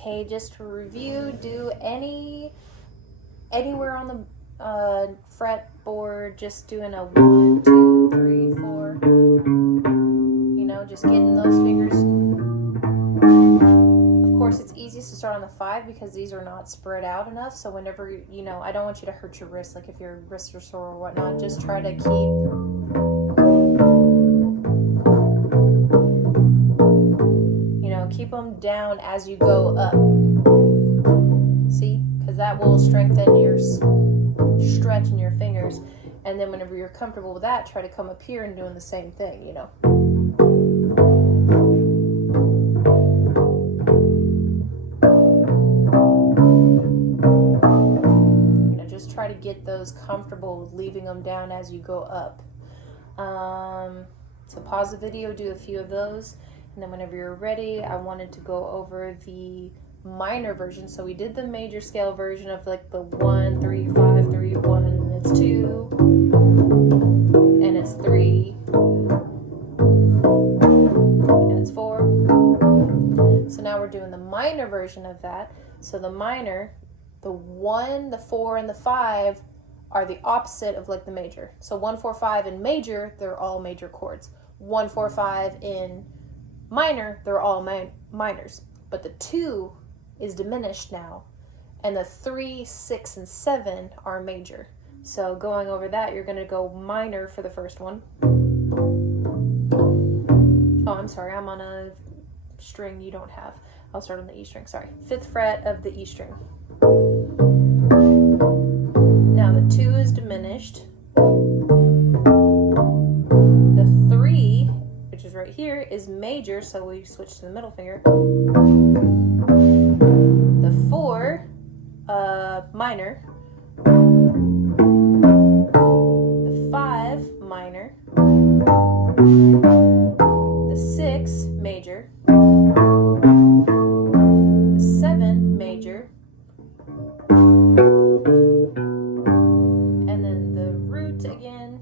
Okay, just to review, do anywhere on the fretboard, just doing a 1, 2, 3, 4. You know, just getting those fingers. Of course, it's easiest to start on the 5 because these are not spread out enough. So whenever, you know, I don't want you to hurt your wrist. Like if your wrists are sore or whatnot, just try to keep them down as you go up. See? Because that will strengthen your stretch in your fingers. And then whenever you're comfortable with that, try to come up here and doing the same thing, you know. You know, just try to get those comfortable with leaving them down as you go up. So pause the video, do a few of those. And then whenever you're ready, I wanted to go over the minor version. So we did the major scale version of like the 1, 3, 5, 3, 1, and it's 2, and it's 3, and it's 4. So now we're doing the minor version of that. So the minor, the 1, the 4, and the 5 are the opposite of like the major. So 1, 4, 5 in major, they're all major chords. 1, 4, 5 in minor, they're all minors, but the 2 is diminished now, and the 3, 6, and 7 are major. So going over that, you're going to go minor for the first one. Oh, I'm sorry, I'm on a string you don't have. I'll start on the E string, sorry. 5th fret of the E string. Now the 2 is diminished. The 3, which is right here, is major, so we switch to the middle finger. The 4, minor. The 5, minor. The 6, major. The 7, major. And then the root again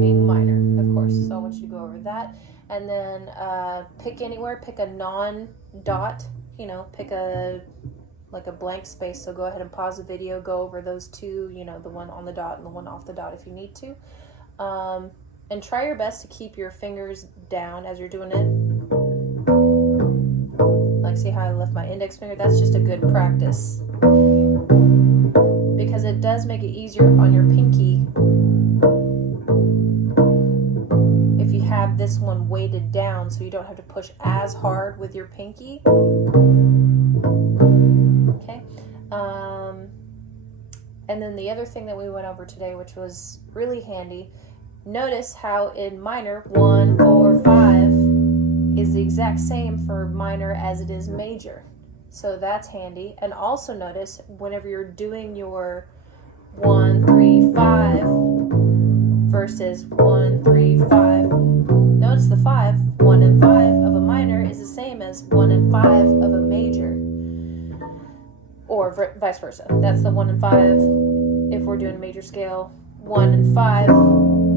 being minor, of course. So I want you to go over that. And then pick anywhere, pick a non-dot, you know, pick like a blank space. So go ahead and pause the video, go over those two, you know, the one on the dot and the one off the dot if you need to. And try your best to keep your fingers down as you're doing it. Like, see how I left my index finger? That's just a good practice. Because it does make it easier on your pinky if you have this one weighted down, so you don't have to push as hard with your pinky. Okay. And then the other thing that we went over today, which was really handy, notice how in minor 1, 4, 5 is the exact same for minor as it is major. So that's handy. And also notice whenever you're doing your 1, 3, 5 versus 1, 3, 5, notice the 5, 1 and 5 of a minor is the same as 1 and 5 of a major. Or vice versa. That's the 1 and 5 if we're doing major scale. 1 and 5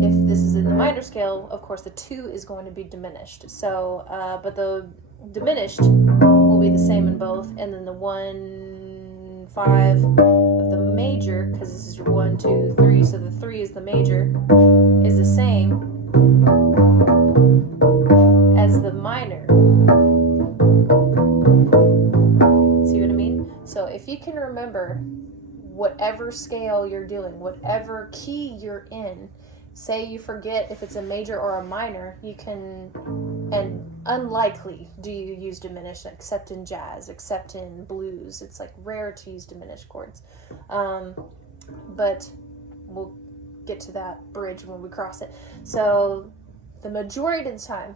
if this is in the minor scale, of course the 2 is going to be diminished. So, but the diminished will be the same in both, and then the 1, 5 of the major, because this is your 1, 2, 3, so the 3 is the major, is the same as the minor. See what I mean? So if you can remember whatever scale you're doing, whatever key you're in, say you forget if it's a major or a minor, you can, and unlikely do you use diminished, except in jazz, except in blues. It's like rare to use diminished chords. But we'll get to that bridge when we cross it. So the majority of the time,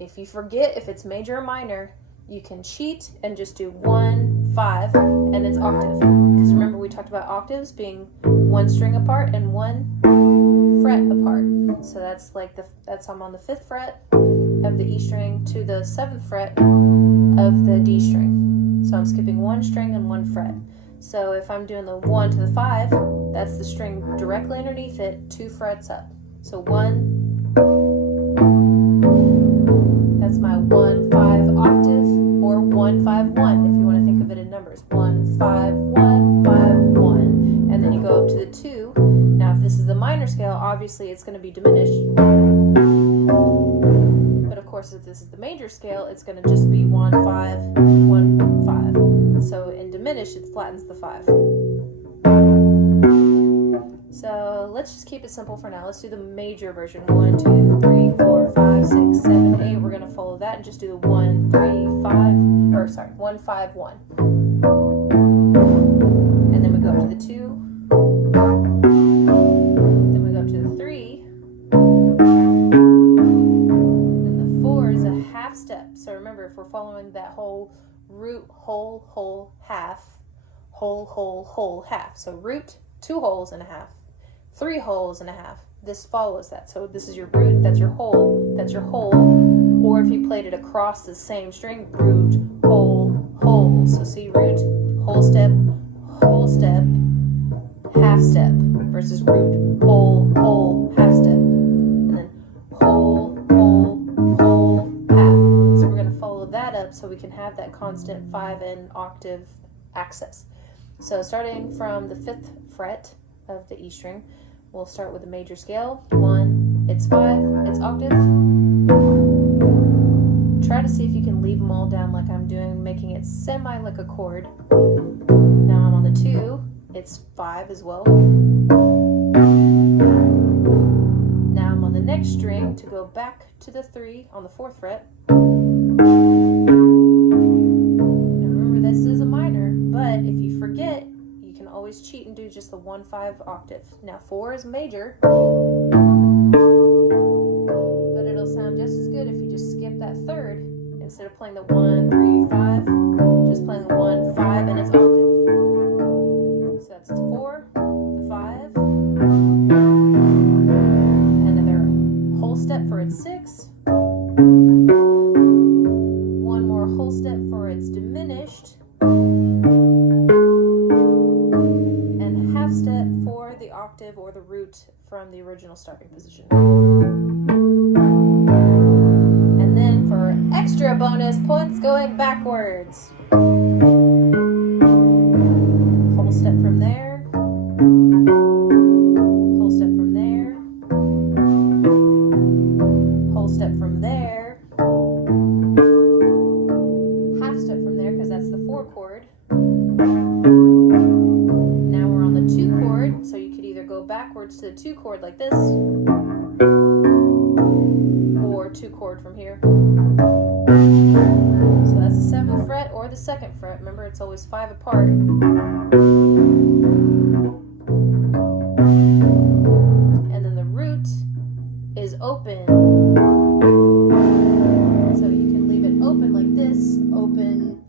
if you forget if it's major or minor, you can cheat and just do 1, 5, and it's octave. Because remember we talked about octaves being 1 string apart and 1 fret apart. So that's like I'm on the 5th fret of the E string to the 7th fret of the D string. So I'm skipping 1 string and 1 fret. So if I'm doing the 1 to the 5, that's the string directly underneath it, 2 frets up. So 1, that's my 1, 5, 1, 5, 1, if you want to think of it in numbers. 1, 5, 1, 5, 1. And then you go up to the 2. Now, if this is the minor scale, obviously it's going to be diminished. But of course, if this is the major scale, it's going to just be 1, 5, 1, 5. So in diminished, it flattens the 5. So let's just keep it simple for now. Let's do the major version. 1, 2, 3, 4, 5, 6, 7, 8. We're going to follow that and just do the 1, 3, 5, 1, 5, 1. And then we go up to the 2. Then we go up to the 3. And the 4 is a half step. So remember, if we're following that whole root, whole, whole, half, whole, whole, whole, half. So root, 2 wholes and a half. 3 wholes and a half. This follows that. So this is your root, that's your whole, that's your whole. Or if you played it across the same string, root, whole, whole. So see, root, whole step, half step, versus root, whole, whole, half step. And then whole, whole, whole, half. So we're going to follow that up so we can have that constant 5 and octave access. So starting from the 5th fret of the E string, we'll start with the major scale. 1, it's 5, it's octave. Try to see if you can leave them all down like I'm doing, making it semi like a chord. Now I'm on the 2, it's 5 as well. Now I'm on the next string to go back to the 3 on the 4th fret. Now remember, this is a minor, but if you forget, always cheat and do just the 1, 5 octave. Now 4 is major, but it'll sound just as good if you just skip that 3rd instead of playing the 1, 3, 5, just playing the 1, 5 and its octave. So that's 4, the 5, another whole step for its 6, one more whole step for its diminished, step for the octave or the root from the original starting position. And then for extra bonus points, going backwards. Whole step from there. Whole step from there. Whole step from there. Half step from there, because that's the 4 chord. So you could either go backwards to the 2 chord like this, or 2 chord from here. So that's the 7th fret or the 2nd fret. Remember, it's always 5 apart. And then the root is open. So you can leave it open like this, open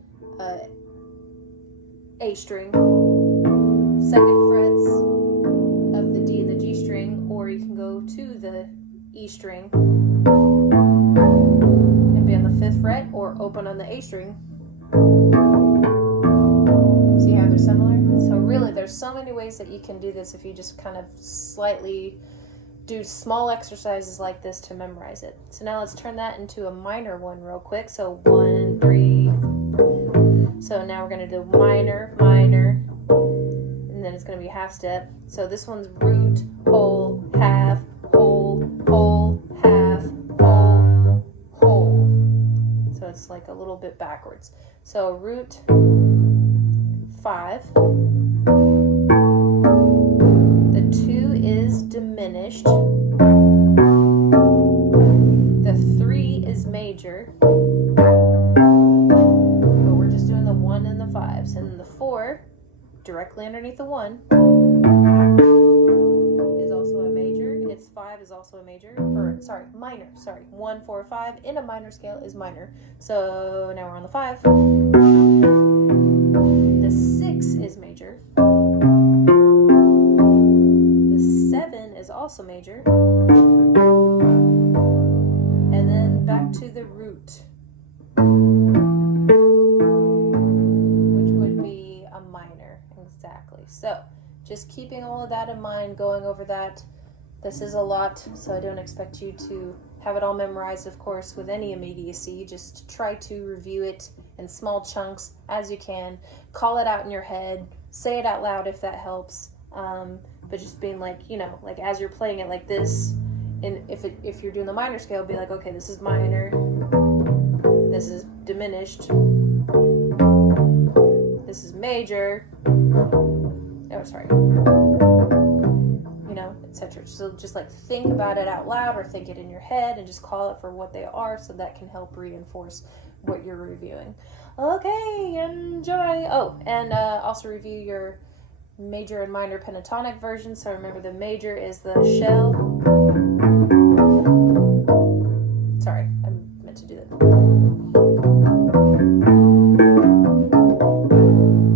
A string, 2nd frets of the D and the G string, or you can go to the E string and be on the 5th fret, or open on the A string. See how they're similar? So really, there's so many ways that you can do this if you just kind of slightly do small exercises like this to memorize it. So now let's turn that into a minor one real quick. So 1, 3. So now we're going to do minor, minor, and then it's going to be half step. So this one's root, whole, half, whole, whole, half, whole, whole. So it's like a little bit backwards. So root 5. The 2 is diminished. The 3 is major. But we're just doing the 1 and the 5s. And then the 4, directly underneath the 1, is also a major. Its 5 is also a major. Or, sorry, minor. Sorry. 1, 4, 5 in a minor scale is minor. So now we're on the 5. The 6 is major. The 7 is also major. And then back to the root, which would be a minor. Exactly. So just keeping all of that in mind, going over that. This is a lot, so I don't expect you to have it all memorized, of course, with any immediacy. Just try to review it in small chunks as you can. Call it out in your head. Say it out loud if that helps. But just being like, you know, like as you're playing it like this, and if you're doing the minor scale, be like, okay, this is minor, this is diminished, this is major, oh, sorry, you know, etc. So just like think about it out loud or think it in your head and just call it for what they are, so that can help reinforce what you're reviewing. Okay, enjoy. Oh, and also review your major and minor pentatonic version. So remember, the major is the shell. Sorry, I meant to do that.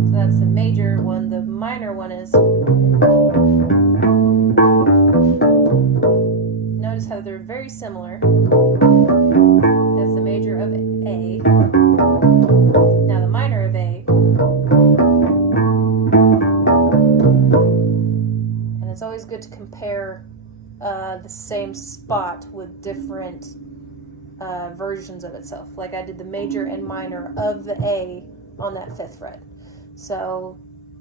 So that's the major one. The minor one is, notice how they're very similar. That's the major of A. Now the minor of A. And it's always good to compare the same spot with different versions of itself. Like I did the major and minor of the A on that 5th fret. So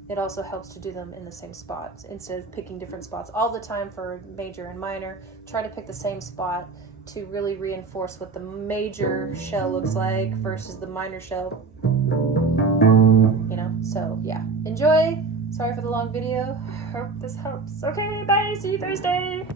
it also helps to do them in the same spot instead of picking different spots all the time for major and minor. Try to pick the same spot to really reinforce what the major shell looks like versus the minor shell. You know, so yeah. Enjoy. Sorry for the long video. Hope this helps. Okay, bye. See you Thursday.